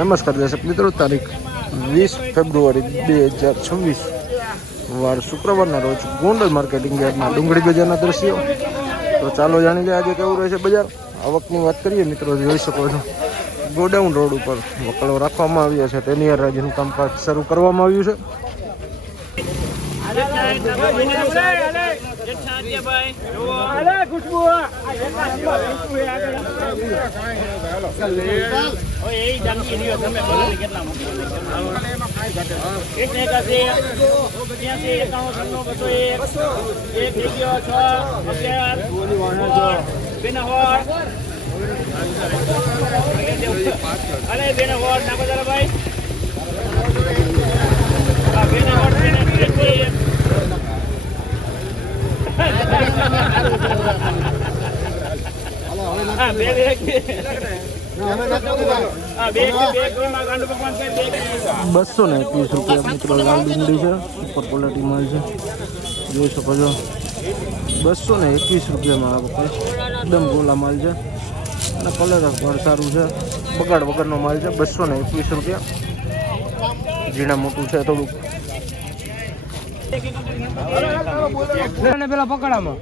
નમસ્કાર દર્શક મિત્રો, તારીખ 20 ફેબ્રુઆરી 2026 વાર શુક્રવારના રોજ ગોંડલ માર્કેટિંગ યાર્ડમાં ડુંગળી બજારના દ્રશ્યો. તો ચાલો જાણી લે આજે કેવું રહેશે બજાર. આવકની વાત કરીએ મિત્રો, જોઈ શકો છો ગોડાઉન રોડ ઉપર વકલો રાખવામાં આવ્યા છે. તેની રાજ્યનું કામકાજ શરૂ કરવામાં આવ્યું છે. ₹221 મિત્રો લાલ ડુંગળી છે, સુપર ક્વોલિટી માલ છે. જોઈ શકો છો ₹221 આ વખતે એકદમ ગોલા માલ છે અને કલર પણ સારું છે. બગાડ વગરનો માલ છે. ₹221 ઝીણા મોટું છે થોડુંક. પેલા પકડામાં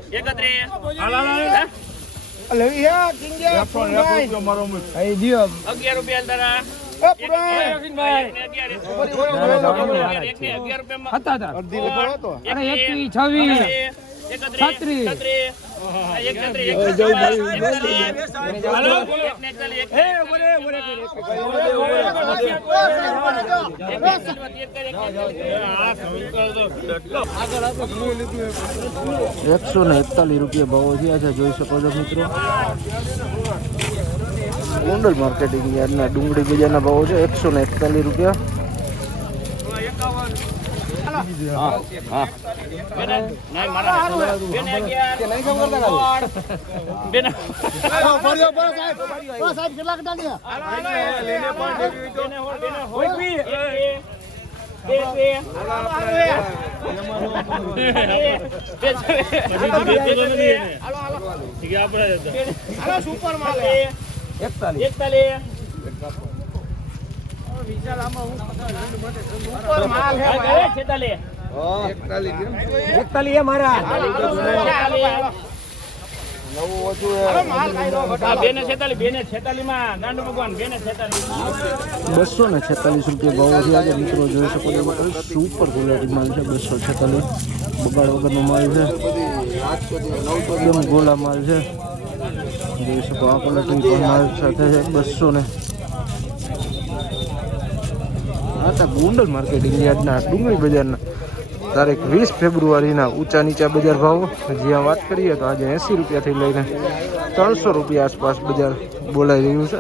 ₹141 ભાવો થયા છે. જોઈ શકો છો મિત્રો, ગોંડલ માર્કેટિંગ યાર્ડના ડુંગળી બજારના ભાવો છે ₹141. ₹246 ભાવો થયા છે મિત્રો. જોઈ શકો છો સુપર ક્વોલિટી માલ છે. 246 બગાડ વગરનો માલ છે. એકદમ ગોલા માલ છે. જોઈ શકો આ ક્વોલિટી માલ સાથે છે. 200 આ તો ગોંડલ માર્કેટિંગ યાર્ડના ડુંગળી બજારના તારીખ 20 ફેબ્રુઆરીના ઊંચા નીચા બજાર ભાવો. જ્યાં વાત કરીએ તો આજે ₹80 થી લઈને ₹300 આસપાસ બજાર બોલાઈ રહ્યું છે.